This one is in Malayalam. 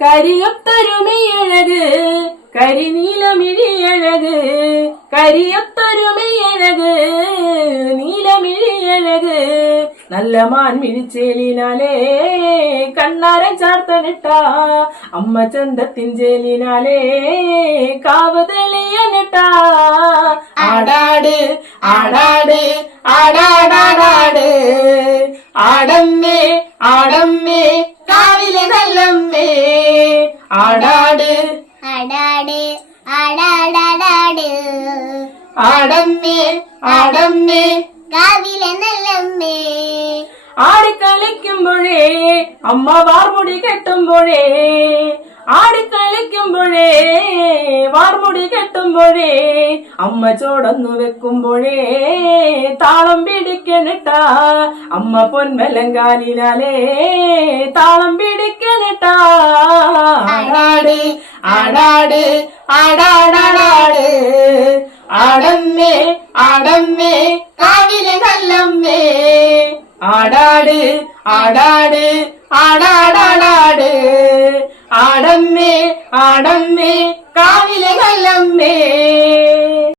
കരിയൊത്തൊരുമയഴക് കരിനീലമിഴിയഴക് കരിയൊത്തൊരുമയഴക് നീലമിഴിയഴക് നല്ല മാൻമിഴിച്ചേലിനാലേ കണ്ണാരൻ ചാർത്തനിട്ട അമ്മ ചന്തത്തിൻ ചേലിനാലേ കാവ് തെളിയനിട്ട ആടാട് ആടാട് ആടാടാടാട് ആടമ്മേ ആടമ്മേ കാവിലെ നല്ലമ്മേ ആടാട് ആടാട് ആടാടാടാട് ആടമ്മേ ആടമ്മേ കാവിലെ നല്ലമ്മേ ആടിക്കളിക്കുമ്പോഴേ അമ്മ വാർമുടി കെട്ടുമ്പോഴേ ആടിക്കളിക്കുമ്പോഴേ വാർമുടി കെട്ടുമ്പോഴേ അമ്മ ചോടന്നു വെക്കുമ്പോഴേ താളം പിടിക്കണിട്ട അമ്മ പൊന്മലങ്കാലിനാലേ താളം പിടിക്കണിട്ട ആടാട് ആടാട് ആടാടാടാട് ആടമ്മേ ആടമ്മേ കാവിലെ നല്ലമ്മേ ആടാട് ആടാട് ആടാടാടാട് ആടമ്മേ ആടമ്മേ കാവിലെ നല്ലമ്മേ.